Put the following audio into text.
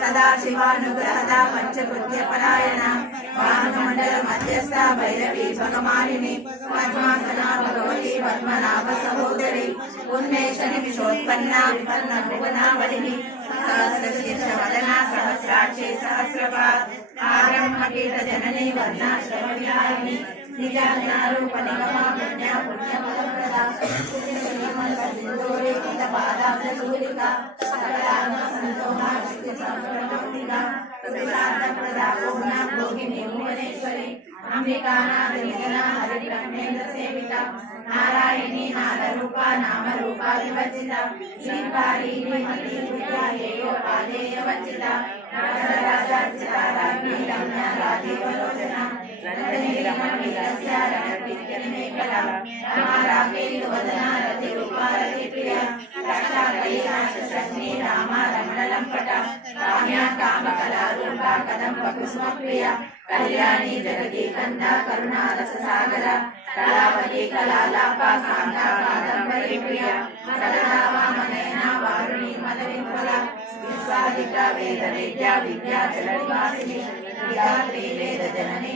सदाशिवानुग्रहदा पंचकृत्यपरायण भानुमंडल मध्यस्थ भैरवी भगमालिनी पद्मासना भगवती पद्मनाभ सहोदरी उन्मेषणि विशोत्पन्ना विपन्ना भुवनावलिनी सहस्रशीर्ष वदना सहस्राक्षी सहस्रपाद आब्रह्मकीट जननी वर्णाश्रमविहारिणी निजारूप निगमा पुण्या पुण्यफलप्रदा सिंदूरी पादाब्जसूरिका सकलात्म संतोषा शक्ति संप्रदायिका प्रसादप्रदा पूर्णा भोगिनी भुवनेश्वरी अंबिकानाथ निधना हरिब्रह्मेन्द्र सेविता नारायणी नादरूपा नामरूपा विवर्जिता श्रीकारी मती विद्या देयोपादेय वचिता राजराजार्चिता राज्ञी रम्या राधेवलोचना रजनी रमणीरस्या रणपित्यन्मेकला रामाराकेन्दुवदना रतिरूपा रतिप्रिया रक्षाकैलाशशक्नी रामा रमणलम्पटा काम्या कामकलारूपा कदम्बकुसुमप्रिया कल्याणी जगती कंदा करुणा रससागरा कलावती कलालापा कांता कादम्बरी प्रिया सदा वामनयना वारुणी मदविफला विश्वादिका वेद विद्या विद्या जलनिवासिनी विधात्री वेद जननी